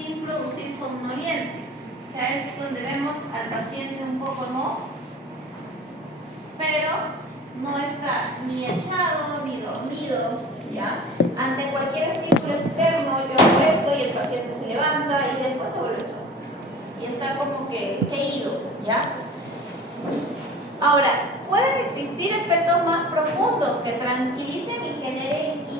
sin producir somnolencia. O sea, es donde vemos al paciente un poco en off, pero no está ni echado ni dormido, ¿ya? Ante cualquier estímulo externo, yo hago esto y el paciente se levanta y después se vuelve echado. Y está como que ido, ¿ya? Ahora, pueden existir efectos más profundos que tranquilicen y generen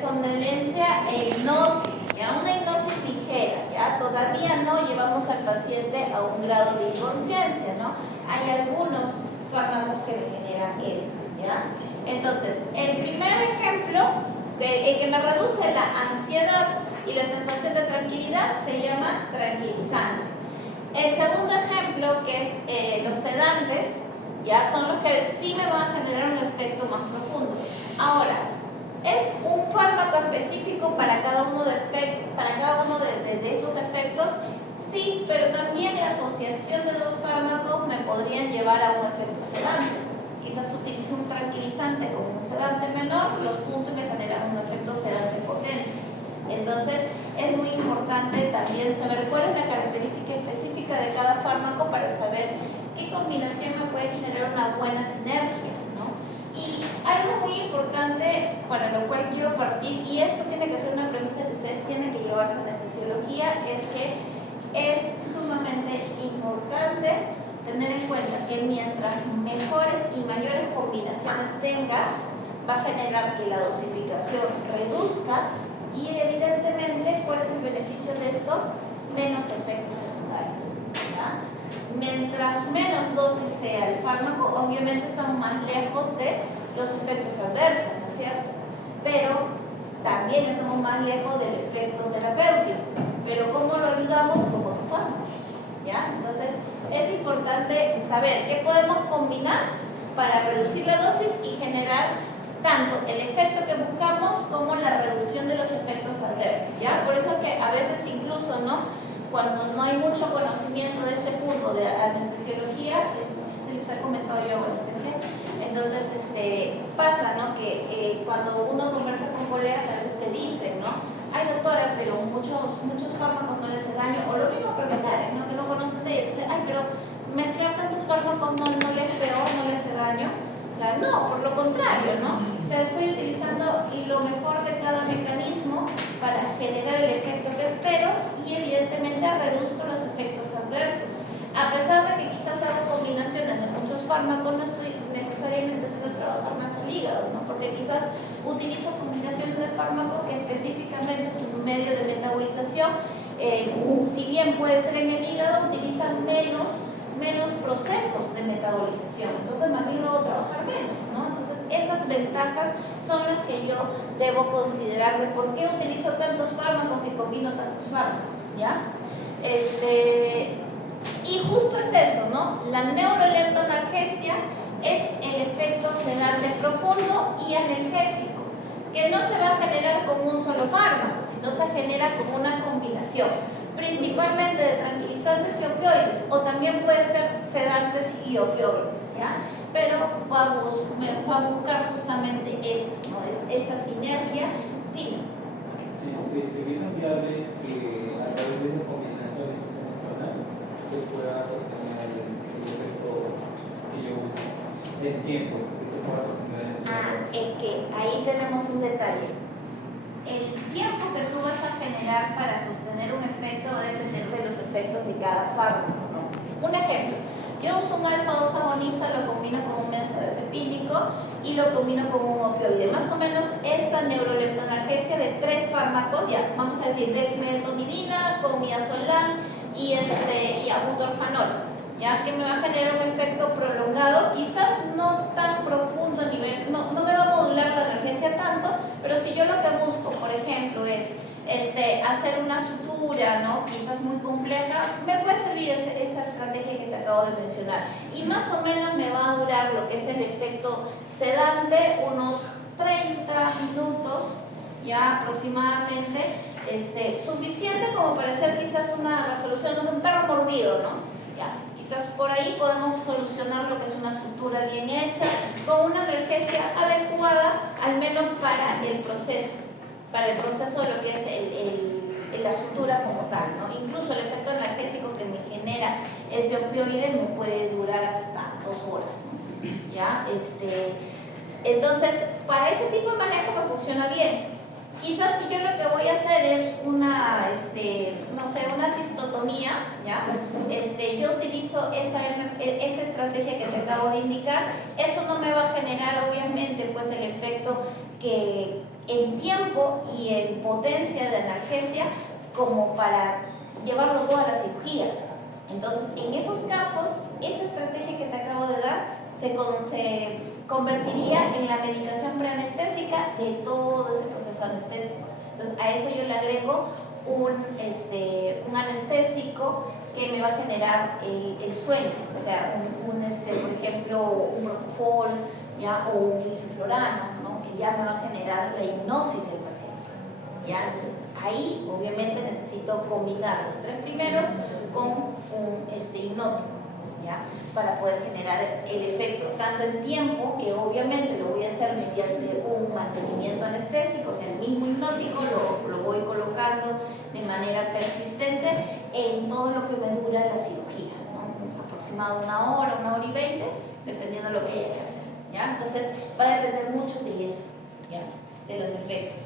somnolencia e hipnosis, ¿ya? Una hipnosis ligera, ¿ya? Todavía no llevamos al paciente a un grado de inconsciencia, ¿no? Hay algunos fármacos que le generan eso, ¿ya? Entonces, el primer ejemplo, el que me reduce la ansiedad y la sensación de tranquilidad, se llama tranquilizante. El segundo ejemplo, que es los sedantes, ya son los que sí me van a generar un efecto más profundo. Ahora, ¿es un fármaco específico para cada uno de esos efectos? Sí, pero también la asociación de dos fármacos me podrían llevar a un efecto sedante. Quizás utilice un tranquilizante como un sedante menor, los juntos me generan un efecto sedante potente. Entonces, es muy importante también saber cuál es la característica específica de cada fármaco para saber qué combinación me puede generar una buena sinergia, ¿no? Y algo muy importante para lo cual quiero partir, y esto tiene que ser una premisa que ustedes tienen que llevarse en anestesiología, es que es sumamente importante tener en cuenta que mientras mejores y mayores combinaciones tengas, va a generar que la dosificación reduzca y evidentemente, ¿cuál es el beneficio de esto? Menos efectos secundarios, ¿ya? Mientras menos dosis sea el fármaco, obviamente estamos más lejos de los efectos adversos, ¿no es cierto? Pero también estamos más lejos del efecto terapéutico. Pero ¿cómo lo ayudamos? Con otro fármaco, ¿ya? Entonces, es importante saber qué podemos combinar para reducir la dosis y generar tanto el efecto que buscamos como la reducción de los efectos adversos, ¿ya? Por eso que a veces incluso, ¿no?, cuando no hay mucho conocimiento de este punto de anestesiología, no sé si les he comentado yo anestesia, entonces pasa, ¿no?, que cuando uno conversa con colegas a veces te dicen, ¿no?, ay doctora, pero muchos fármacos no les hace daño, o lo mismo propietarios, ¿no?, que no conocen de ellos, dicen, ay, pero mezclar tantos fármacos no les es peor, no les hace daño. O sea, no, por lo contrario, ¿no? O sea, estoy utilizando lo mejor de cada mecanismo para generar el efecto que espero y evidentemente reduzco los efectos adversos. A pesar de que quizás hago combinaciones de muchos fármacos, no estoy necesariamente haciendo trabajar más el hígado, ¿no? Porque quizás utilizo combinaciones de fármacos que específicamente son un medio de metabolización. Si bien puede ser en el hígado, utilizan menos procesos de metabolización, entonces más bien luego trabajar menos, ¿no? Entonces esas ventajas son las que yo debo considerar de por qué utilizo tantos fármacos y combino tantos fármacos, ¿ya? Y justo es eso, ¿no? La neuroleptonalgesia es el efecto sedante profundo y analgésico, que no se va a generar con un solo fármaco, sino se genera como una combinación, principalmente de tranquilizantes y opioides, o también puede ser sedantes y opioides, ¿ya? Pero vamos a buscar justamente eso, ¿no? Es esa sinergia. Dime. Sí, ¿qué tan viable es que a través de esa combinación internacional se pueda sostener el efecto que yo uso en tiempo? Que se pueda sostener en el tiempo. Es que ahí tenemos un detalle. El tiempo que tú vas a generar para sostener un efecto va a depender de los efectos de cada fármaco, ¿no? Un ejemplo, yo uso un alfa-2 agonista, lo combino con un benzodiazepínico y lo combino con un opioide. Más o menos esa neuroleptonalgesia de 3 fármacos, ya, vamos a decir dexmedetomidina con midazolam y abutorfanol, ya, que me va a generar un efecto prolongado, quizás no tan profundo a nivel, no me va a modular la analgesia tanto, pero si yo lo que busco, por ejemplo, es hacer una sutura, ¿no?, quizás muy compleja, me puede servir esa estrategia que te acabo de mencionar. Y más o menos me va a durar lo que es el efecto sedante unos 30 minutos, ya aproximadamente, suficiente como para hacer quizás una resolución, no es un perro mordido, ¿no? Ya, quizás por ahí podemos solucionar lo que es una sutura bien hecha, con una analgesia adecuada, al menos para el proceso de lo que es la sutura como tal, ¿no? Incluso el efecto analgésico que me genera ese opioide me puede durar hasta 2 horas, ¿no? ¿Ya? Entonces, para ese tipo de manejo me funciona bien. Quizás si yo lo que voy a hacer es una, no sé, una cistotomía, ¿ya? Yo utilizo esa estrategia que te acabo de indicar. Eso no me va a generar, obviamente, pues el efecto que en tiempo y en potencia de analgesia como para llevarlo toda la cirugía. Entonces, en esos casos, esa estrategia que te acabo de dar se convertiría en la medicación preanestésica de todo ese proceso anestésico. Entonces, a eso yo le agrego un anestésico que me va a generar el sueño, o sea, por ejemplo, un propofol, ¿ya? O un lisoflorano, ¿no? Que ya me va a generar la hipnosis del paciente, ¿ya? Entonces, ahí obviamente necesito combinar los 3 primeros con un hipnótico, ¿ya? Para poder generar el efecto tanto en tiempo, que obviamente lo voy a hacer mediante un mantenimiento anestésico, o sea, el mismo hipnótico lo voy colocando de manera persistente en todo lo que me dura la cirugía, ¿no? Aproximado 1 hora, 1 hora y 20, dependiendo de lo que haya que hacer, ¿ya? Entonces va a depender mucho de eso, ¿ya? De los efectos.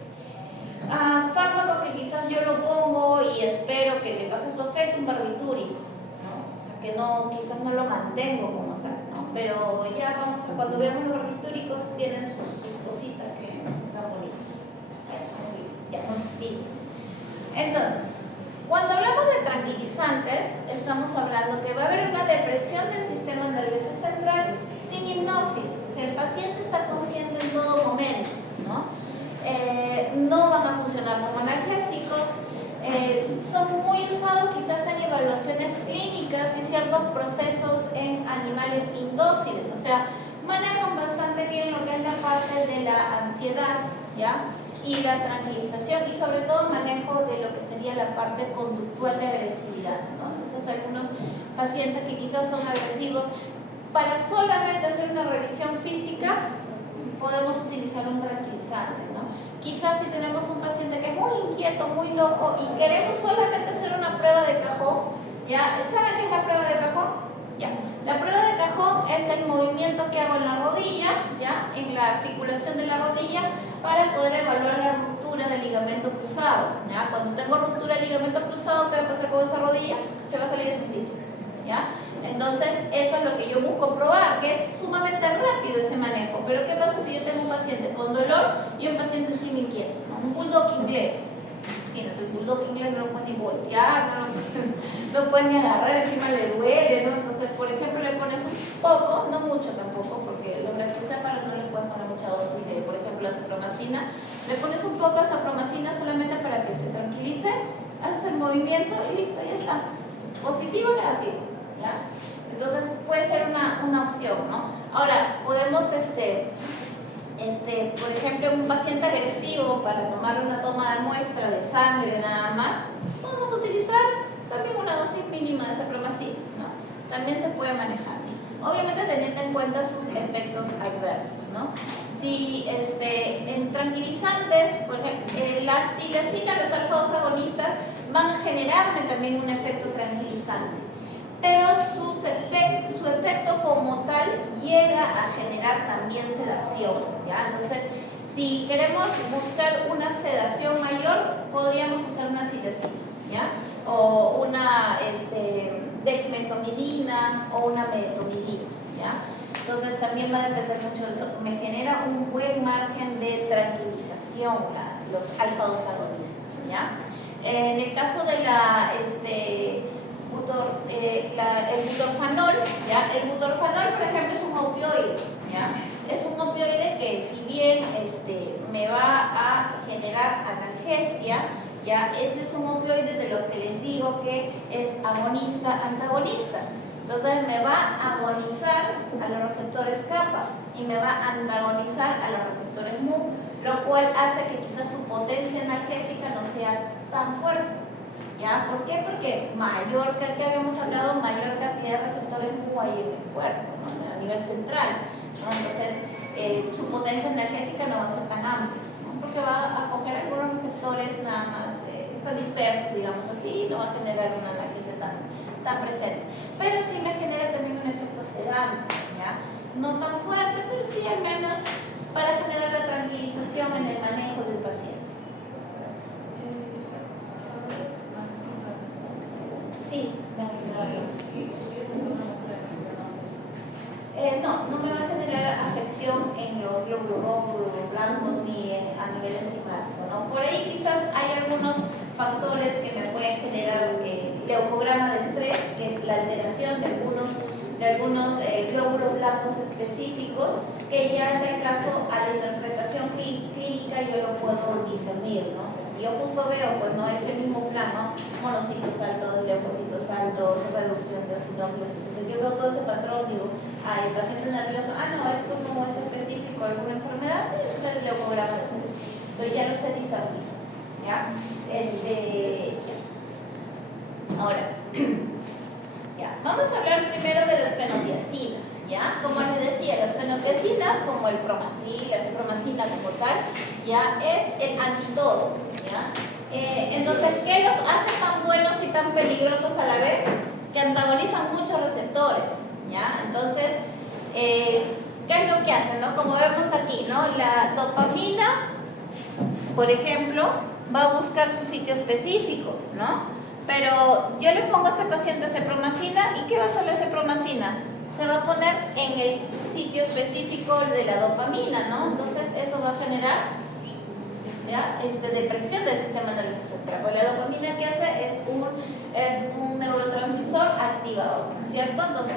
Fármacos que quizás yo lo pongo y espero que le pase su efecto, un barbitúrico, que no, quizás no lo mantengo como tal, ¿no? Pero ya vamos a, cuando veamos los barbitúricos tienen sus cositas que no son tan bonitas. Ya, listo. Entonces, cuando hablamos de tranquilizantes, estamos hablando que va a haber una depresión del sistema nervioso central sin hipnosis, o sea, el paciente está consciente en todo momento, ¿no? No van a funcionar como analgésicos. Son muy usados quizás en evaluaciones clínicas y ciertos procesos en animales indóciles, o sea, manejan bastante bien lo que es la parte de la ansiedad, ¿ya? Y la tranquilización, y sobre todo manejo de lo que sería la parte conductual de agresividad, ¿no? Entonces algunos pacientes que quizás son agresivos, para solamente hacer una revisión física podemos utilizar un tranquilizante, ¿no? Quizás si tenemos un paciente que es muy inquieto, muy loco y queremos solamente hacer una prueba de cajón, ¿ya? ¿Saben qué es la prueba de cajón? Ya. La prueba de cajón es el movimiento que hago en la rodilla, ¿ya? En la articulación de la rodilla para poder evaluar la ruptura del ligamento cruzado, ¿ya? Cuando tengo ruptura del ligamento cruzado, ¿qué va a pasar con esa rodilla? Se va a salir de su sitio, ¿ya? Entonces, eso es lo que yo busco probar, que es sumamente rápido ese manejo. Pero ¿qué pasa si yo tengo un paciente con dolor y un paciente sin inquieto, ¿no? Un bulldog inglés. Imagínate, el bulldog inglés no lo puede ni voltear, no puede ni agarrar, encima le duele, ¿no? Entonces, por ejemplo, le pones un poco, no mucho tampoco, porque los brachycephalos no le puedes poner mucha dosis de, por ejemplo, la cipromacina. Le pones un poco de cipromacina solamente para que se tranquilice, haces el movimiento y listo, ya está. Positivo o negativo, ¿ya? Entonces puede ser una opción, ¿no? Ahora, podemos, por ejemplo, un paciente agresivo, para tomar una toma de muestra de sangre nada más, podemos utilizar también una dosis mínima de cipromacina, ¿no? También se puede manejar, obviamente teniendo en cuenta sus efectos adversos, ¿no? Si en tranquilizantes, por ejemplo, la silacina, los alfa-2 agonistas van a generarme también un efecto tranquilizante, pero su efecto como tal llega a generar también sedación, ¿ya? Entonces, si queremos buscar una sedación mayor, podríamos usar una silacina, ¿ya? O una dexmetomidina o una medetomidina, ¿ya? Entonces, también va a depender mucho de eso. Me genera un buen margen de tranquilización los alfa-2 agonistas, ¿ya? En el caso de el butorfanol, ¿ya? El butorfanol, por ejemplo, es un opioide, ¿ya? Es un opioide que, si bien me va a generar analgesia, ¿ya? Este es un opioide de lo que les digo que es agonista-antagonista. Entonces me va a agonizar a los receptores kappa y me va a antagonizar a los receptores mu, lo cual hace que quizás su potencia analgésica no sea tan fuerte, ¿ya? ¿Por qué? Porque que habíamos hablado, mayor cantidad de receptores mu hay en el cuerpo, ¿no? A nivel central, ¿no? Entonces su potencia analgésica no va a ser tan amplia, ¿no? Porque va a coger algunos receptores nada más que está disperso, digamos así, no va a generar una analgesia tan presente. Pero sí me genera también un efecto sedante, ¿ya? No tan fuerte, pero sí al menos para generar la tranquilización en el manejo del paciente. Sí, no me va a generar afección en los glóbulos blancos ni a nivel enzimático, ¿no? Por ahí quizás hay algunos factores que me pueden generar leucograma de estrés, que es la alteración de algunos glóbulos blancos específicos, que ya en el caso a la interpretación clínica yo lo puedo discernir, ¿no? O sea, si yo justo veo, pues no ese mismo plano, monocitos altos, leucocitos altos, reducción de eosinófilos, entonces yo veo todo ese patrón, digo, el paciente nervioso, no, esto no es específico de alguna enfermedad, es el leucograma de estrés. Entonces ya lo sé discernir, ¿ya? Ahora, ya, vamos a hablar primero de las fenotiacinas, ¿ya? Como les decía, las fenotiacinas, como el promacil, la cipromacina como tal, ya es el antitodo, ¿ya? Entonces, ¿qué los hace tan buenos y tan peligrosos a la vez? Que antagonizan muchos receptores, ¿ya? Entonces, ¿qué es lo que hacen, no? Como vemos aquí, ¿no? La dopamina, por ejemplo, va a buscar su sitio específico, ¿no? Pero yo le pongo a este paciente cipromacina, ¿y qué va a hacer la cipromacina? Se va a poner en el sitio específico de la dopamina, ¿no? Entonces eso va a generar, ¿ya? Depresión del sistema nervioso central. Porque la dopamina que hace es un neurotransmisor activador, ¿no es cierto? Entonces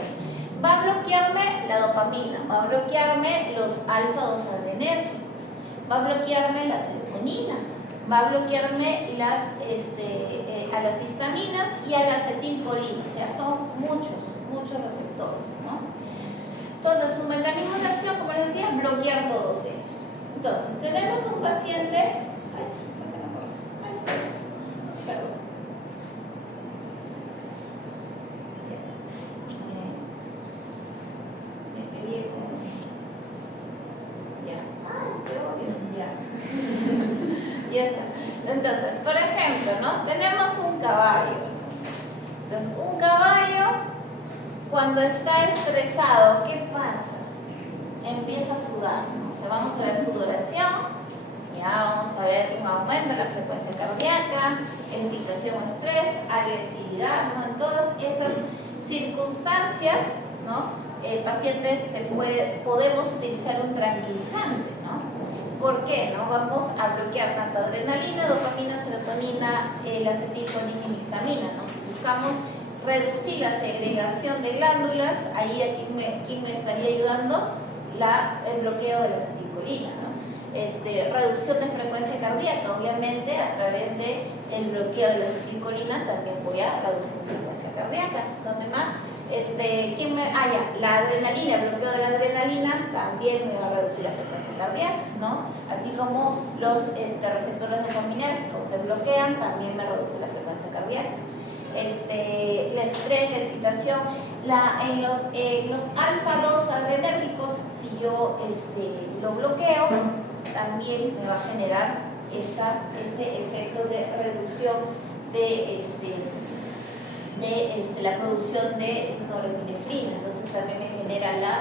va a bloquearme la dopamina, va a bloquearme los alfa-2 adrenérgicos, va a bloquearme la serotonina, va a bloquearme a las histaminas y a la acetilcolina, o sea, son muchos receptores, ¿no? Entonces, su mecanismo de acción, como les decía, es bloquear todos ellos. Entonces, tenemos un paciente, perdón. Ya está. Entonces, por ejemplo, ¿no? Tenemos un caballo. Entonces, un caballo, cuando está estresado, ¿qué pasa? Empieza a sudar, ¿no? O sea, vamos a ver sudoración, ya vamos a ver un aumento en la frecuencia cardíaca, excitación, estrés, agresividad, ¿no? En todas esas circunstancias, ¿no? El paciente podemos utilizar un tranquilizante, ¿no? ¿Por qué? ¿No? Vamos a bloquear tanto adrenalina, dopamina, serotonina, la acetilcolina y histamina, ¿no? Si buscamos reducir la segregación de glándulas, ahí ¿quién me estaría ayudando? El bloqueo de la acetilcolina, ¿no? Reducción de frecuencia cardíaca, obviamente a través del bloqueo de la acetilcolina también voy a reducir la frecuencia cardíaca. ¿Dónde más? La adrenalina, el bloqueo de la adrenalina también me va a reducir la frecuencia cardíaca, ¿no? Así como los receptores dopaminérgicos se bloquean, también me reduce la frecuencia cardíaca. El estrés, la excitación, en los alfa-2 adrenérgicos, si yo lo bloqueo, también me va a generar este efecto de reducción de la producción de norepinefrina, entonces también me genera la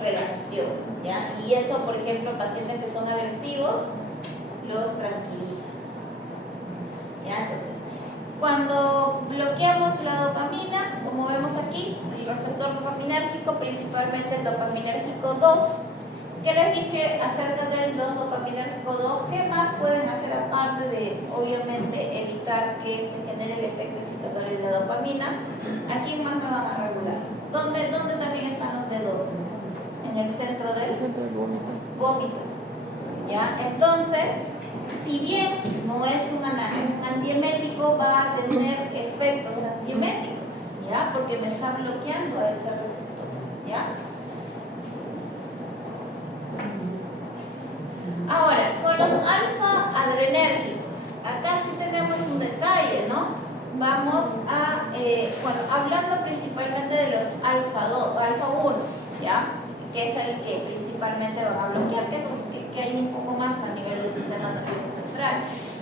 relajación, ¿ya? Y eso, por ejemplo, pacientes que son agresivos, los tranquiliza, ¿ya? Entonces, cuando bloqueamos la dopamina, como vemos aquí, el receptor dopaminérgico, principalmente el dopaminérgico 2, ¿qué les dije acerca del 2-dopaminérgico 2? ¿Qué más pueden hacer aparte de, obviamente, evitar que se genere el efecto excitatorio de la dopamina? ¿A quién más me van a regular? ¿Dónde también están los D2? En el centro del vómito. ¿Ya? Entonces, si bien no es un antiemético, va a tener efectos antieméticos, ¿ya? Porque me está bloqueando a ese receptor, ¿ya? Ahora, con los alfa-adrenérgicos, acá sí tenemos un detalle, ¿no? Vamos a, hablando principalmente de los alfa-1, ¿ya? Que es el que principalmente van a bloquear, que hay un poco más a nivel del sistema nervioso central.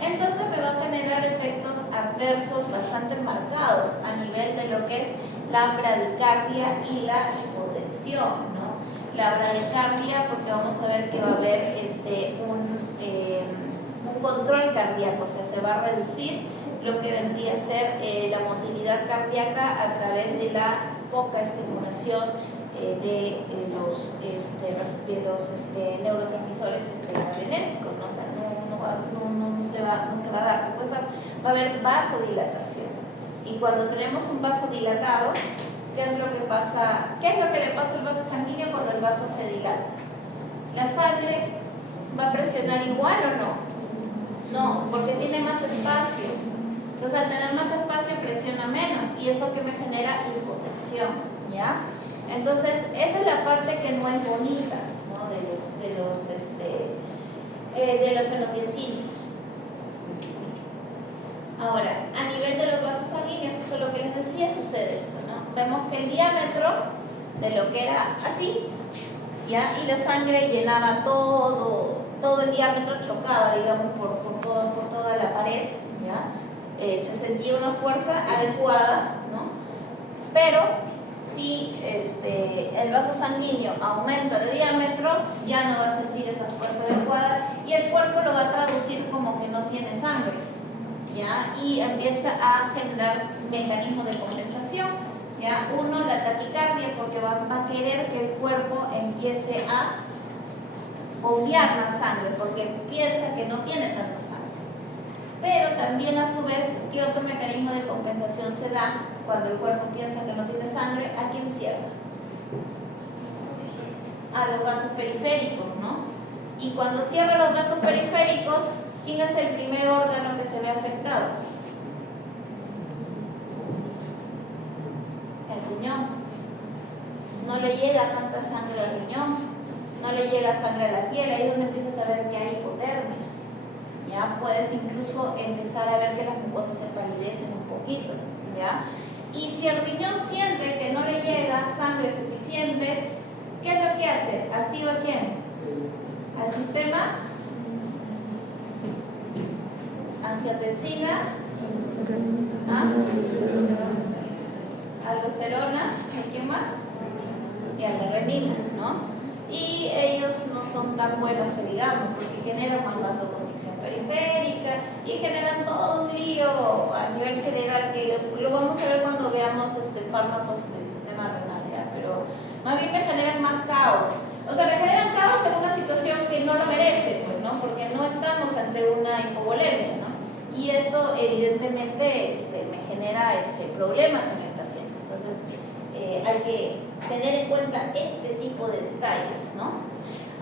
entonces me va a generar efectos adversos bastante marcados a nivel de lo que es la bradicardia y la hipotensión, ¿no? La bradicardia, porque vamos a ver que va a haber un control cardíaco, o sea, se va a reducir lo que vendría a ser la motilidad cardíaca a través de la poca estimulación de los neurotransmisores adrenérgicos, ¿no? O sea, no se va a dar, después va a haber vasodilatación. Y cuando tenemos un vaso dilatado, ¿qué es lo que pasa? ¿Qué es lo que le pasa al vaso sanguíneo cuando el vaso se dilata? ¿La sangre va a presionar igual o no? No, porque tiene más espacio. Entonces, al tener más espacio, presiona menos. Y eso que me genera hipotensión, ¿ya? Entonces, esa es la parte que no es bonita, ¿no? de los fenotiazínicos. Ahora, a nivel de los vasos sanguíneos, eso es lo que les decía, sucede esto, ¿no? Vemos que el diámetro de lo que era así, ¿ya? Y la sangre llenaba todo el diámetro, chocaba, digamos, por toda la pared, ¿ya? Se sentía una fuerza adecuada, ¿no? Pero si el vaso sanguíneo aumenta de diámetro, ya no va a sentir esa fuerza adecuada y el cuerpo lo va a traducir como que no tiene sangre, ¿ya? Y empieza a generar mecanismos de compensación, ¿ya? Uno, la taquicardia, porque va a querer que el cuerpo empiece a obviar más sangre, porque piensa que no tiene tanta sangre. Pero también a su vez, ¿qué otro mecanismo de compensación se da cuando el cuerpo piensa que no tiene sangre? ¿A quién cierra? A los vasos periféricos, ¿no? Y cuando cierra los vasos periféricos, ¿quién es el primer órgano que se ve afectado? El riñón. No le llega tanta sangre al riñón, no le llega sangre a la piel, ahí es donde empiezas a ver que hay hipotermia. Ya puedes incluso empezar a ver que las mucosas se palidecen un poquito, ¿ya? Y si el riñón siente que no le llega sangre suficiente, ¿qué es lo que hace? ¿Activa a quién? Al sistema angiotensina, aldosterona, ¿y quién más? Y a la renina, ¿no? Y ellos no son tan buenos que digamos, porque generan más vasoconstricción periférica y generan todo un lío a nivel general que lo vamos a ver cuando veamos fármacos del sistema renal, ¿ya? Pero más bien me generan más caos. O sea, me generan caos en una situación que no lo merece, pues, ¿no? Porque no estamos ante una hipovolemia, ¿no? Y esto evidentemente me genera problemas en el paciente. Entonces, hay que tener en cuenta este tipo de detalles, ¿no?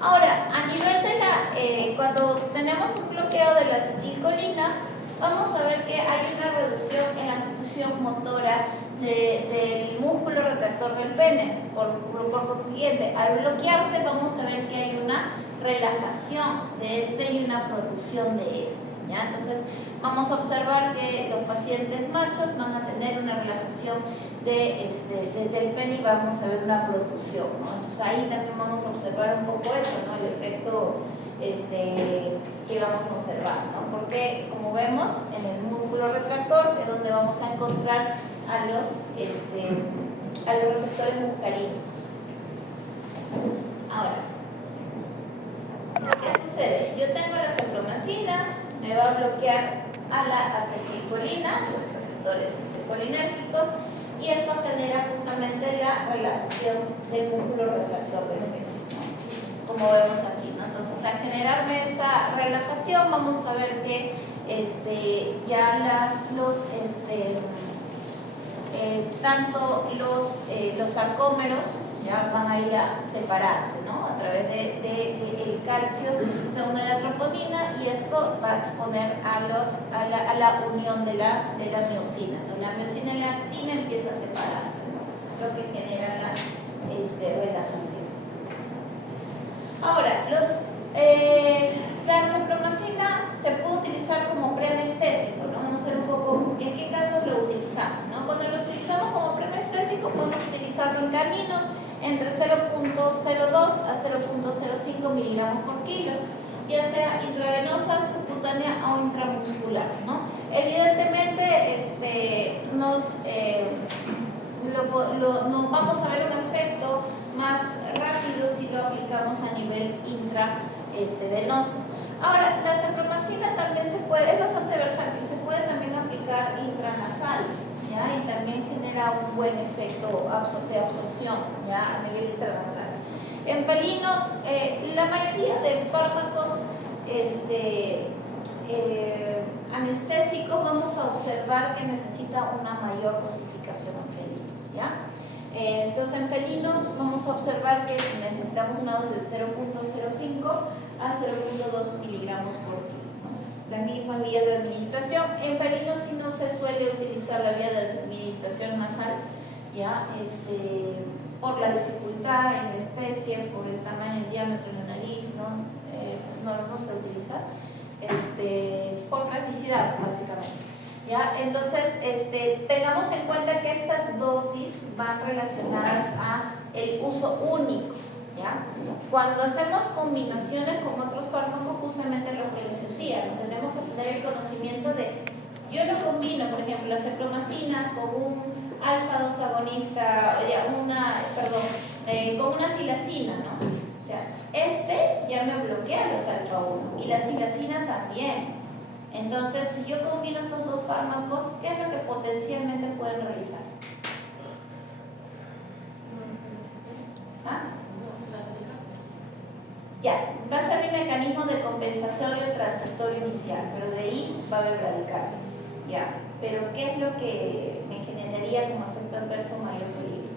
Ahora, a nivel de cuando tenemos un bloqueo de la acetilcolina, vamos a ver que hay una reducción en la función motora del músculo retractor del pene. Por consiguiente, al bloquearse vamos a ver que hay una relajación de y una producción de ¿ya? Entonces, vamos a observar que los pacientes machos van a tener una relajación del pene y vamos a ver una producción, ¿no? Entonces ahí también vamos a observar un poco eso, ¿no? El efecto que vamos a observar, ¿no? Porque como vemos en el músculo retractor es donde vamos a encontrar a los receptores muscarínicos. Ahora, ¿qué sucede? Yo tengo la centromicina, me va a bloquear a la acetilcolina, los receptores colinérgicos, y esto genera justamente la relajación del músculo retractor del pene, ¿no? Como vemos aquí, ¿no? Entonces, al generarme esa relajación, vamos a ver que ya tanto los sarcómeros ya van a ir a separarse, ¿no? A través del calcio se une a la troponina y esto va a exponer a la unión de la miosina. Entonces, la miosina y la actina empieza a separarse, ¿no? Lo que genera la relajación. Ahora, la centromicina se puede utilizar como preanestésico, ¿no? Vamos a ver un poco en qué casos lo utilizamos, ¿no? Cuando lo utilizamos como preanestésico podemos utilizarlo en caninos entre 0.02 a 0.05 miligramos por kilo. ya sea intravenosa, subcutánea o intramuscular, ¿no? Evidentemente, nos vamos a ver un efecto más rápido si lo aplicamos a nivel intravenoso. Ahora, la centromicina también se puede, es bastante versátil, se puede también aplicar intranasal, ¿ya? Y también genera un buen efecto de absorción, ¿ya? A nivel intranasal. En felinos, la mayoría de fármacos anestésicos vamos a observar que necesita una mayor dosificación en felinos, ¿ya? Entonces en felinos vamos a observar que necesitamos una dosis de 0.05 a 0.2 miligramos por kilo, ¿no? La misma vía de administración. En felinos sí no se suele utilizar la vía de administración nasal, ¿ya? Por la dificultad en la especie, por el tamaño y diámetro de la nariz, ¿no? No se utiliza, por practicidad básicamente, ¿ya? Entonces, tengamos en cuenta que estas dosis van relacionadas a el uso único, ¿ya? Cuando hacemos combinaciones con otros fármacos, justamente lo que les decía, ¿no? Tenemos que tener el conocimiento de, yo no combino, por ejemplo, la centromicina con un alfa-2 agonista, con una silacina, ¿no? O sea, ya me bloquea los alfa-1 y la silacina también. Entonces, si yo combino estos dos fármacos, ¿qué es lo que potencialmente pueden realizar? ¿Ah? Ya, va a ser mi mecanismo de compensación transitorio inicial, pero de ahí va a haber radical. Ya, pero ¿qué es lo que me generaría como efecto adverso mayor peligro?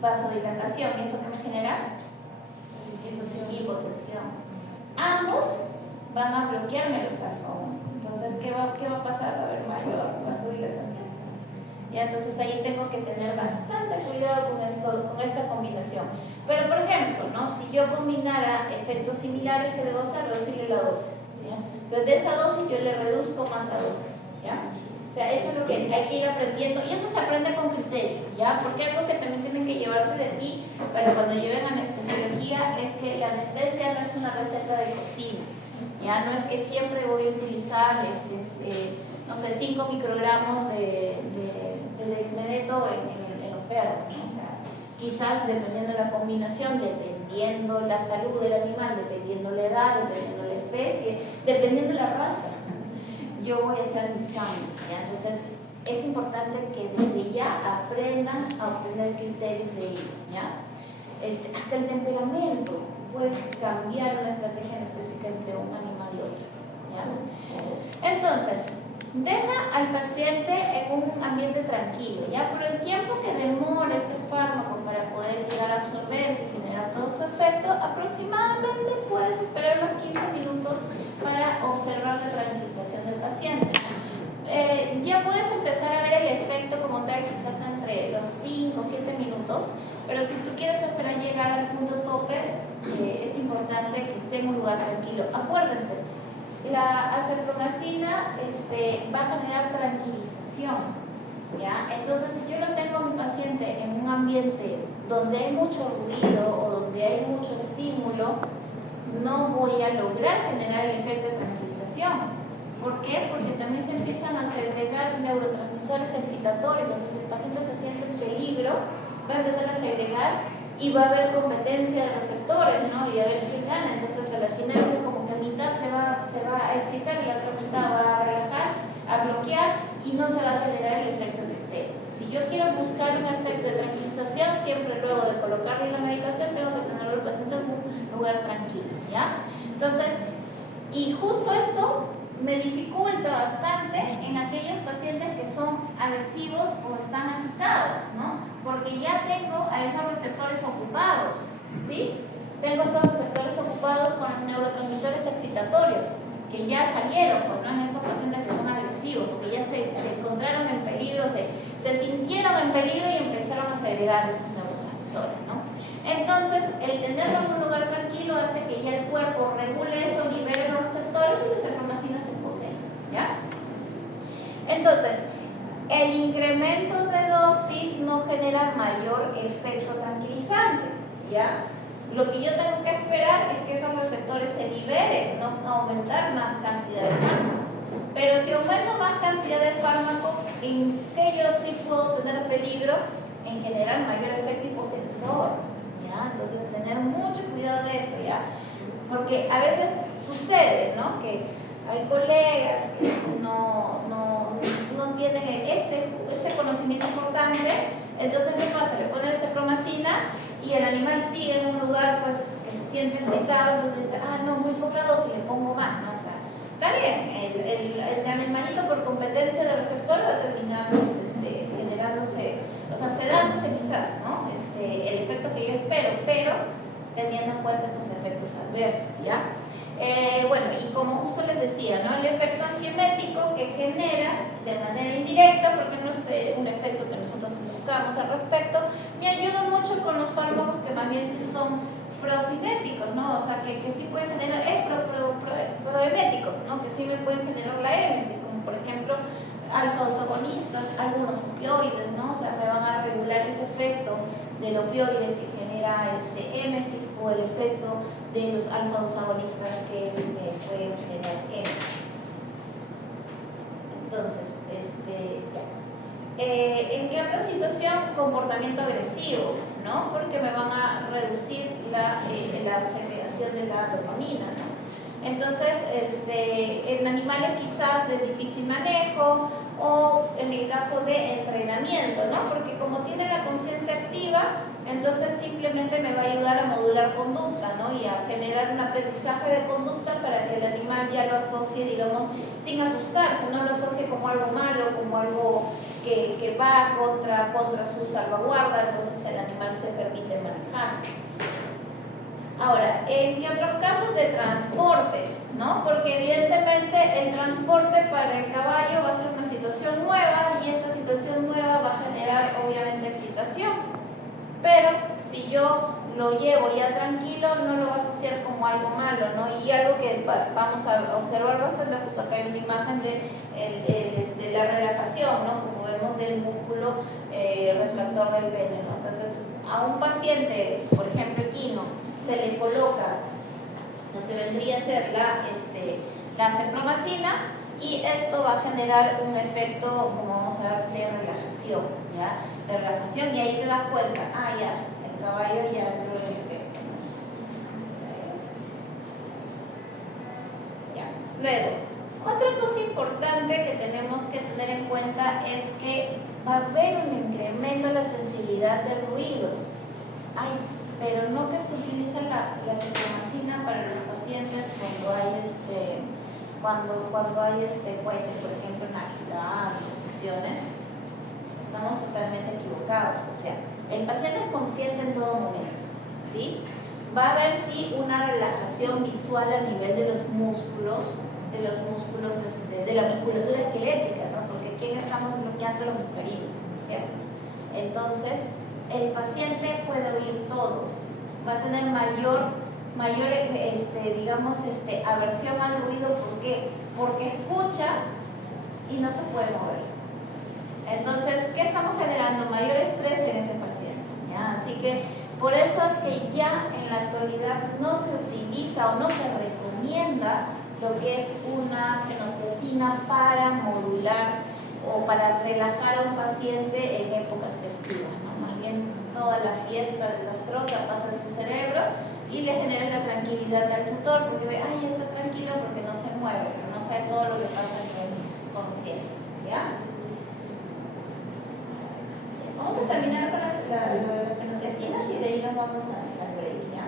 Vasodilatación, ¿y eso qué me genera? Hipotensión. Ambos van a bloquearme los alfa-1. Entonces, ¿qué va a pasar? Va a haber mayor vasodilatación. Y entonces ahí tengo que tener bastante cuidado con esta combinación. Pero, por ejemplo, ¿no? Si yo combinara efectos similares, ¿qué debo hacer? Reducirle la dosis, ¿ya? Entonces, de esa dosis yo le reduzco más la dosis, ¿ya? O sea, eso es lo que hay que ir aprendiendo, y eso se aprende con criterio, ¿ya? Porque algo que también tienen que llevarse de aquí para cuando lleven anestesiología es que la anestesia no es una receta de cocina, ¿ya? No es que siempre voy a utilizar, no sé, 5 microgramos de dexmedeto en los perros, ¿no? O sea, quizás dependiendo de la combinación, dependiendo la salud del animal, dependiendo la edad, dependiendo la especie, dependiendo de la raza, yo voy a hacer mis cambios, ¿ya? Entonces es importante que desde ya aprendan a obtener criterios de ello, ¿ya? Hasta el temperamento puede cambiar una estrategia anestésica entre un animal y otro, ¿ya? Entonces, deja al paciente en un ambiente tranquilo, ¿ya? Por el tiempo que demora este fármaco para poder llegar a absorberse y generar todo su efecto, aproximadamente puedes esperar unos 15 minutos para observar la tranquilización del paciente. Ya puedes empezar a ver el efecto como tal quizás entre los 5 o 7 minutos, pero si tú quieres esperar llegar al punto tope, es importante que esté en un lugar tranquilo. Acuérdense, la acetaminofen va a generar tranquilización, ¿ya? Entonces, si yo lo tengo a mi paciente en un ambiente donde hay mucho ruido o donde hay mucho estímulo, no voy a lograr generar el efecto de tranquilización. ¿Por qué? Porque también se empiezan a segregar neurotransmisores excitatorios. O sea, si el paciente se siente en peligro, va a empezar a segregar y va a haber competencia de receptores, ¿no? Y a ver quién gana. Entonces, a las finales, como que mitad se va a excitar y la otra mitad va a relajar, a bloquear, y no se va a generar el efecto que espero. Si yo quiero buscar un efecto de tranquilización, siempre luego de colocarle la medicación, tengo que tenerlo al paciente en un lugar tranquilo, ¿ya? Entonces, y justo esto me dificulta bastante en aquellos pacientes que son agresivos o están agitados, ¿no? Porque ya tengo a esos receptores ocupados, ¿sí? Tengo estos receptores ocupados con neurotransmisores excitatorios que ya salieron, pues, ¿no? En estos pacientes que son agresivos, porque ya se encontraron en peligro, se sintieron en peligro y empezaron a segregar esos neurotransmisores, ¿no? Entonces, el tenerlo en un lugar tranquilo hace que ya el cuerpo regule eso, libere los receptores y la acetaminofen se posee, ¿ya? Entonces, el incremento de dosis no genera genera mayor efecto tranquilizante, ¿ya? Lo que yo tengo que esperar es que esos receptores se liberen, no aumentar más cantidad de fármaco. Pero si aumento más cantidad de fármaco, ¿en qué yo sí puedo tener peligro? En generar mayor efecto hipotensor, ¿ya? Entonces, tener mucho cuidado de eso, ¿ya? Porque a veces sucede, ¿no? Que hay colegas que no tienen este conocimiento importante, entonces ¿qué pasa? Le ponen esa cipromacina y el animal sigue en un lugar pues que se siente excitado, entonces dice, no, muy poca dosis, le pongo más, ¿no? O sea, está bien, el animalito por competencia del receptor va a terminar pues, generándose, o sea, sedándose quizás, ¿no? El efecto que yo espero, pero teniendo en cuenta estos efectos adversos, ¿ya? Bueno, y como justo les decía, ¿no? El efecto antiemético que genera de manera indirecta, porque no es un efecto que nosotros buscamos al respecto, me ayuda mucho con los fármacos que más bien sí son procinéticos, ¿no? O sea, que sí pueden generar, proeméticos, ¿no? Que sí me pueden generar la émesis, como por ejemplo alfa-2 agonistas, algunos opioides, ¿no? O sea, me van a regular ese efecto del opioide que genera émesis o el efecto de los alfa-2 agonistas que pueden generar émesis. Entonces, ¿en qué otra situación? Comportamiento agresivo, ¿no? Porque me van a reducir la segregación de la dopamina, ¿no? Entonces, en animales quizás de difícil manejo o en el caso de entrenamiento, ¿no? Porque como tiene la conciencia activa, entonces simplemente me va a ayudar a modular conducta, ¿no? Y a generar un aprendizaje de conducta para que el animal ya lo asocie, digamos, sin asustarse, no lo asocie como algo malo, como algo que va contra su salvaguarda, entonces el animal se permite manejar. Ahora, ¿en qué otros casos? De transporte, ¿no? Porque evidentemente el transporte para el caballo va a ser una situación nueva y esta situación nueva va a generar obviamente excitación. Pero si yo lo llevo ya tranquilo, no lo va a asociar como algo malo, ¿no? Y algo que vamos a observar bastante, justo acá hay una imagen de la relajación, ¿no? Como vemos del músculo retractor del pene, ¿no? Entonces, a un paciente, por ejemplo, equino, se le coloca lo que vendría a ser la cipromacina y esto va a generar un efecto, como vamos a ver, de relajación, ¿ya? De relajación, y ahí te das cuenta, ya, el caballo ya entró en efecto. Ya. Luego, otra cosa importante que tenemos que tener en cuenta es que va a haber un incremento en la sensibilidad del ruido. Pero no que se utiliza la cipromacina para los pacientes cuando hay cohetes, por ejemplo, en actividad, en sesiones. Estamos totalmente equivocados. O sea, el paciente es consciente en todo momento, ¿sí? Va a haber sí una relajación visual a nivel de los músculos, de la musculatura esquelética, ¿no? Porque ¿quién estamos bloqueando? Los muscarinos, ¿cierto? Entonces, el paciente puede oír todo, va a tener mayor aversión al ruido. ¿Por qué? Porque escucha y no se puede mover. Entonces, ¿qué estamos generando? Mayor estrés en ese paciente, ¿ya? Así que por eso es que ya en la actualidad no se utiliza o no se recomienda lo que es una fenotresina para modular o para relajar a un paciente en épocas festivas, ¿no? Más bien toda la fiesta desastrosa pasa en su cerebro y le genera la tranquilidad al tutor porque ve, está tranquilo porque no se mueve, pero no sabe todo lo que pasa a nivel consciente, ¿ya? Vamos a terminar con las fenotresinas y de ahí nos vamos al break, ¿ya?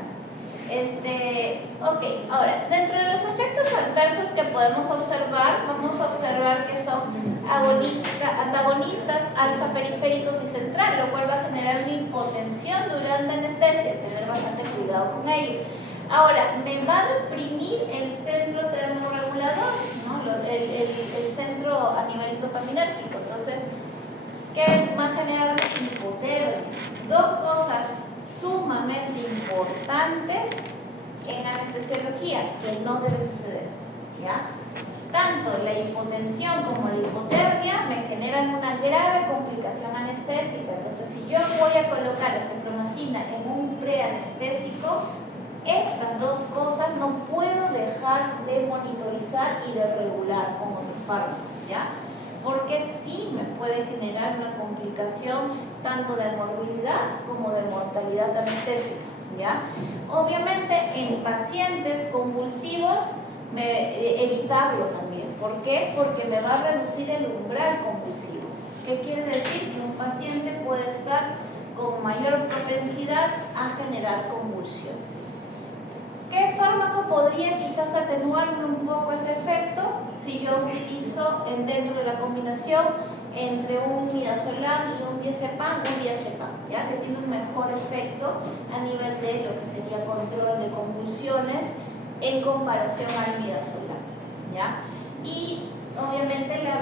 Ok, ahora, dentro de los efectos adversos que podemos observar, vamos a observar que son antagonistas alfa periféricos y central, lo cual va a generar una hipotensión durante anestesia, tener bastante cuidado con ello. Ahora, me va a deprimir el centro termorregulador, ¿no? El centro a nivel dopaminérgico. Entonces, ¿qué va a generar? Hipotermia. Dos cosas sumamente importantes en anestesiología que no debe suceder, ¿ya? Tanto la hipotensión como la hipotermia me generan una grave complicación anestésica. Entonces, si yo voy a colocar acepromacina en un preanestésico, estas dos cosas no puedo dejar de monitorizar y de regular con otros fármacos, ¿ya? Porque sí me puede generar una complicación tanto de morbilidad como de mortalidad anestésica, ¿ya? Obviamente en pacientes convulsivos evitarlo también. ¿Por qué? Porque me va a reducir el umbral convulsivo. ¿Qué quiere decir? Que un paciente puede estar con mayor propensidad a generar convulsiones. ¿Qué fármaco podría quizás atenuarme un poco ese efecto? Si yo utilizo dentro de la combinación entre un midazolam y un diazepam, ¿ya? Que tiene un mejor efecto a nivel de lo que sería control de convulsiones en comparación al midazolam, ¿ya? Y obviamente la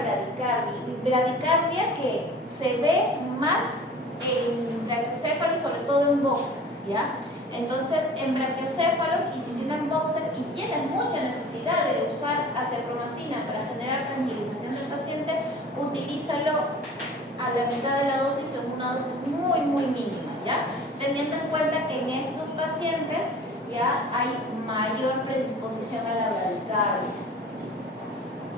bradicardia que se ve más en brachiocéfalos, sobre todo en boxes, ¿ya? Entonces, en brachiocéfalos, y si tienen boxes y tienen mucha necesidad de usar acepromacina para generar tranquilización del paciente, utilízalo a la mitad de la dosis en una dosis muy, muy mínima, ¿ya? Teniendo en cuenta que en estos pacientes ya hay mayor predisposición a la bradicardia,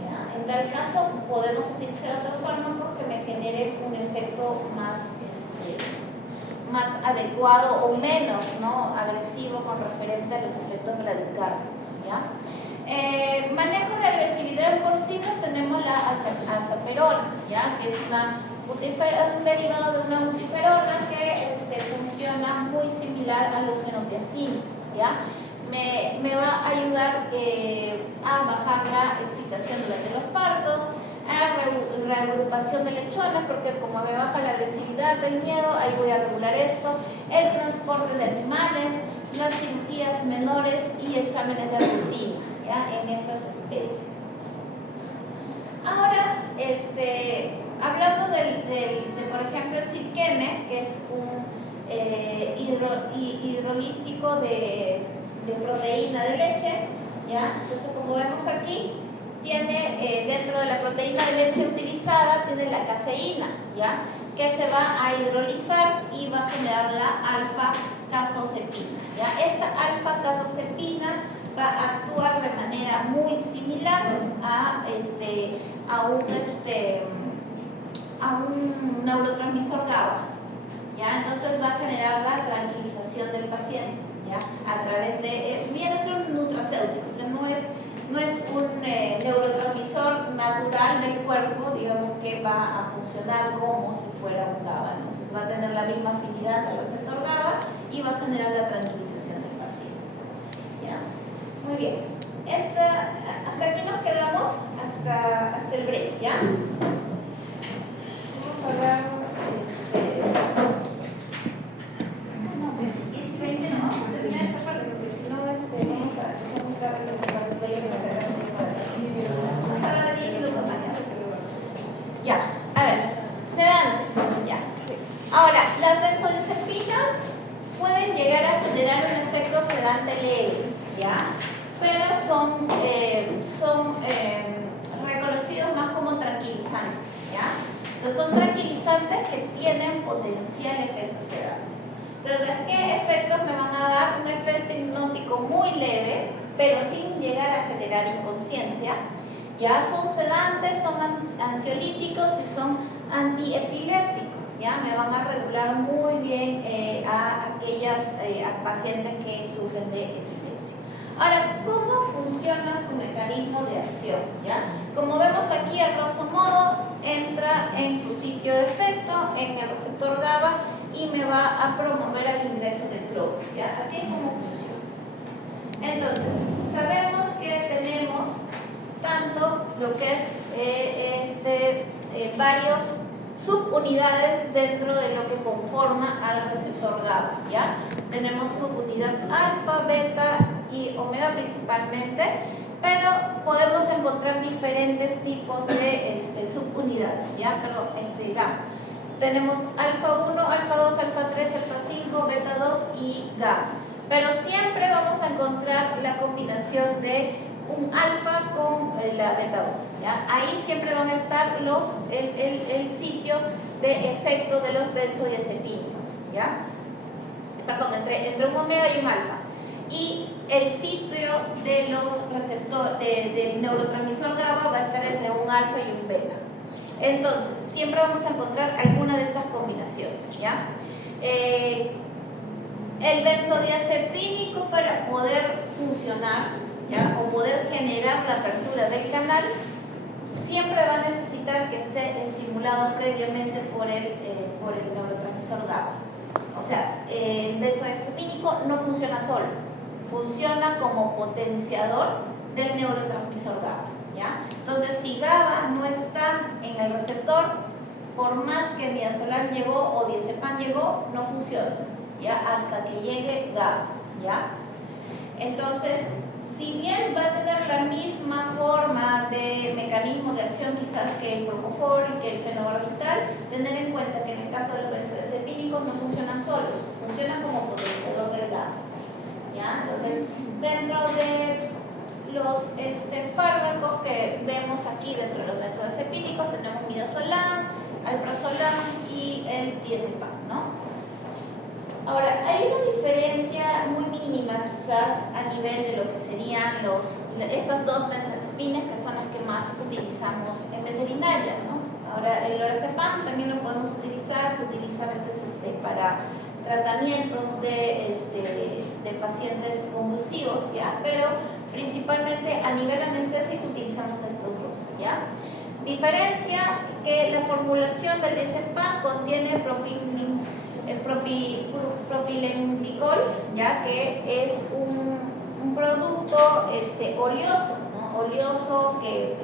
¿ya? En tal caso, podemos utilizar otros fármacos que me generen un efecto más adecuado o menos, ¿no?, agresivo con referente a los efectos bradicárdicos, ¿ya? Manejo de agresividad en porcinos, tenemos la azaferona, ¿ya? Que es un derivado de una multiferona que funciona muy similar a los fenotiazínicos, ¿ya? Me va a ayudar a bajar la excitación durante los partos, a reagrupación de lechones, porque como me baja la agresividad del miedo, ahí voy a regular esto, el transporte de animales, las cirugías menores y exámenes de rutina, ¿ya?, en estas especies. Ahora, hablando de por ejemplo, el Cirquene, que es un hidrolítico de proteína de leche, ¿ya? Entonces, como vemos aquí, tiene dentro de la proteína de leche utilizada, tiene la caseína, ¿ya?, que se va a hidrolizar y va a generar la alfa-casozepina, ¿ya? Esta alfa-casozepina va a actuar de manera muy similar a un neurotransmisor GABA, ¿ya? Entonces va a generar la tranquilización del paciente, ¿ya?, a través de, viene a ser un nutracéutico, o sea, no es un neurotransmisor natural del cuerpo, digamos, que va a funcionar como si fuera un GABA, ¿no? Entonces va a tener la misma afinidad al receptor GABA y va a generar la tranquilización del paciente, ¿ya? Muy bien, hasta aquí nos quedamos, hasta el break, ¿ya? Vamos a dar 10 y 20, no vamos a terminar esta parte porque si no vamos a buscar para que vamos a dar 10 minutos más. Ya, a ver, sedantes, ya. Ahora, las benzodiazepinas pueden llegar a generar un efecto sedante leve, ¿ya? Pero son reconocidos más como tranquilizantes, ¿ya? Entonces son tranquilizantes que tienen potencial efecto sedante. Entonces, ¿qué efectos me van a dar? Un efecto hipnótico muy leve, pero sin llegar a generar inconsciencia. Ya son sedantes, son ansiolíticos y son antiepilépticos, ¿ya? Me van a regular muy bien a aquellas pacientes que sufren de epilepsia. Ahora, ¿cómo funciona su mecanismo de acción? ¿Ya? Como vemos aquí, a grosso modo, entra en su sitio de efecto, en el receptor GABA, y me va a promover el ingreso de cloro, ¿ya? Así es como funciona. Entonces, sabemos que tenemos tanto lo que es varios subunidades dentro de lo que conforma al receptor GABA, ¿ya? Tenemos subunidad alfa, beta y omega principalmente, pero podemos encontrar diferentes tipos de subunidades, ¿ya? Perdón, GABA. Tenemos alfa 1, alfa 2, alfa 3, alfa 5, beta 2 y GABA. Pero siempre vamos a encontrar la combinación de un alfa con la beta 2, ¿ya? Ahí siempre van a estar el sitio de efecto de los benzodiazepínicos, ¿ya? Perdón, entre un omega y un alfa. Y el sitio de los receptores del neurotransmisor GABA va a estar entre un alfa y un beta. Entonces, siempre vamos a encontrar alguna de estas combinaciones, ¿ya? El benzodiazepínico, para poder funcionar, ¿ya? O poder generar la apertura del canal, siempre va a necesitar que esté estimulado previamente por el neurotransmisor GABA. O sea, el benzodiazepínico no funciona solo, funciona como potenciador del neurotransmisor GABA, ¿ya? Entonces, si GABA no está en el receptor, por más que midazolam llegó o diazepam llegó, no funciona, ¿ya? Hasta que llegue GABA, ¿ya? Entonces, si bien va a tener la misma forma de mecanismo de acción quizás que el propofol, que el fenobarbital, tener en cuenta que en el caso de los benzodiazepínicos no funcionan solos, funcionan como potenciador del GABA, ¿ya? Entonces, dentro de los fármacos que vemos aquí dentro de los benzodiazepínicos tenemos midazolam, alprazolam y el diazepam, ¿no? Ahora, hay una diferencia muy mínima quizás a nivel de lo que serían estas dos benzodiazepinas, que son las que más utilizamos en veterinaria, ¿no? Ahora, el lorazepam también lo podemos utilizar, se utiliza a veces para tratamientos de pacientes convulsivos, ¿ya? Pero principalmente a nivel anestésico utilizamos estos dos, ¿ya? Diferencia que la formulación del diazepam contiene el propilenglicol, ya que es un producto oleoso, ¿no? Oleoso que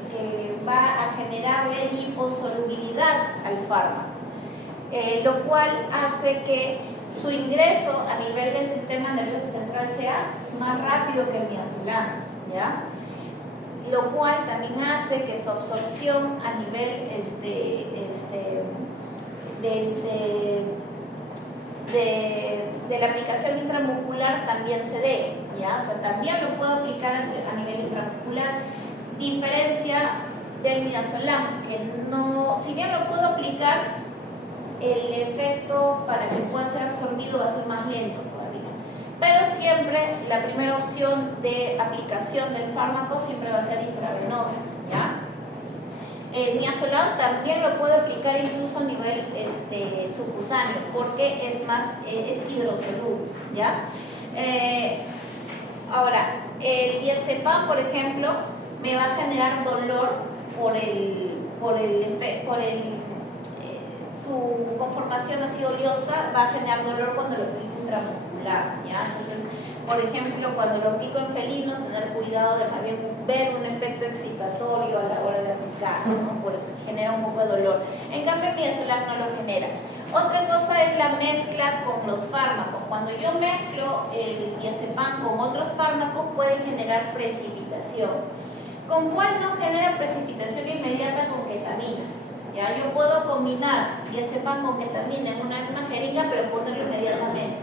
va a generarle liposolubilidad al fármaco, lo cual hace que su ingreso a nivel del sistema nervioso central sea más rápido que el midazolam, ¿ya? Lo cual también hace que su absorción a nivel de la aplicación intramuscular también se dé, ¿ya? O sea, también lo puedo aplicar a nivel intramuscular, diferencia del midazolam, que no, si bien lo puedo aplicar, el efecto para que pueda ser absorbido va a ser más lento todavía. Pero siempre la primera opción de aplicación del fármaco siempre va a ser intravenosa, ¿ya? El midazolam también lo puedo aplicar incluso a nivel subcutáneo, porque es hidrosoluble, ¿ya? Ahora, el diazepam, por ejemplo, me va a generar dolor su conformación así oleosa va a generar dolor cuando lo aplico intramuscular, ¿ya? Entonces, por ejemplo, cuando lo aplico en felinos, tener cuidado de más bien ver un efecto excitatorio a la hora de aplicar, ¿no? Porque genera un poco de dolor. En cambio, el midazolam no lo genera. Otra cosa es la mezcla con los fármacos. Cuando yo mezclo el diazepam con otros fármacos, puede generar precipitación. ¿Con cuál no genera precipitación inmediata? Con ketamina. ¿Ya? Yo puedo combinar diazepam con ketamina en una misma jeringa, pero ponerlo inmediatamente.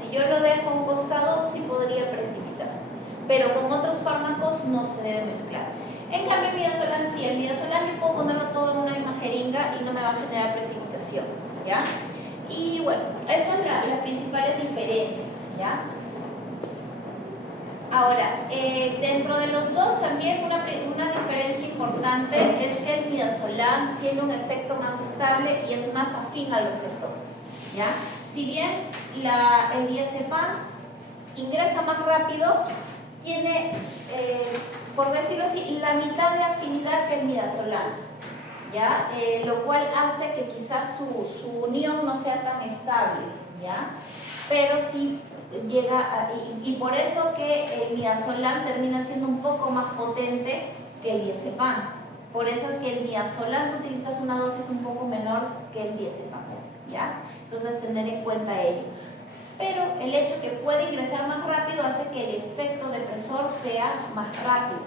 Si yo lo dejo a un costado, sí podría precipitar. Pero con otros fármacos no se debe mezclar. En cambio, el midazolam sí. El midazolam yo puedo ponerlo todo en una misma jeringa y no me va a generar precipitación, ¿ya? Y bueno, esas son las principales diferencias, ¿ya? Ahora, dentro de los dos también una diferencia importante es que el midazolam tiene un efecto más estable y es más afín al receptor, ¿ya? Si bien el diazepam ingresa más rápido, tiene, por decirlo así, la mitad de afinidad que el midazolam, ¿ya? Lo cual hace que quizás su unión no sea tan estable, ¿ya? Pero sí llega y por eso que el midazolam termina siendo un poco más potente que el diazepam. Por eso que el midazolam tú utilizas una dosis un poco menor que el diazepam, ¿ya? Entonces tener en cuenta ello. Pero el hecho que puede ingresar más rápido hace que el efecto depresor sea más rápido.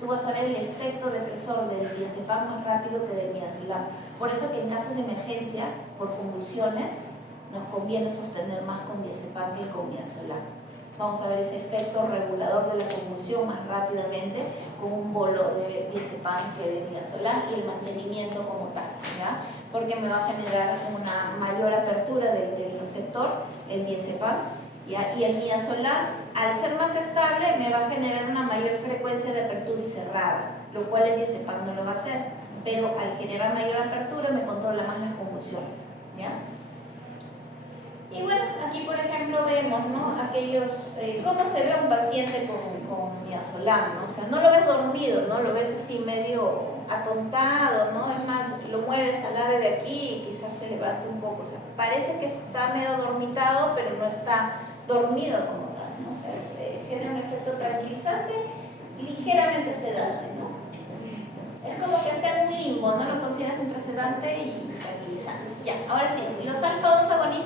Tú vas a ver el efecto depresor del diazepam más rápido que del midazolam. Por eso que en casos de emergencia por convulsiones nos conviene sostener más con diazepam que con midazolam, vamos a ver ese efecto regulador de la convulsión más rápidamente con un bolo de diazepam que de midazolam y el mantenimiento como tal, ¿ya? Porque me va a generar una mayor apertura del receptor, el diazepam, ¿ya? Y el midazolam, al ser más estable, me va a generar una mayor frecuencia de apertura y cerrada, lo cual el diazepam no lo va a hacer, pero al generar mayor apertura me controla más las convulsiones, ¿ya? Y bueno, aquí por ejemplo vemos, ¿no? Aquellos, cómo se ve un paciente con midazolam, ¿no? O sea, no lo ves dormido, ¿no? Lo ves así medio atontado, ¿no? Es más, lo mueves al ave de aquí y quizás se levante un poco, o sea, parece que está medio dormitado, pero no está dormido como tal, ¿no? O sea, genera un efecto tranquilizante y ligeramente sedante, ¿no? Es como que está en un limbo, ¿no? Lo consideras entre sedante y tranquilizante. Ya, ahora sí, los alfa-2 agonistas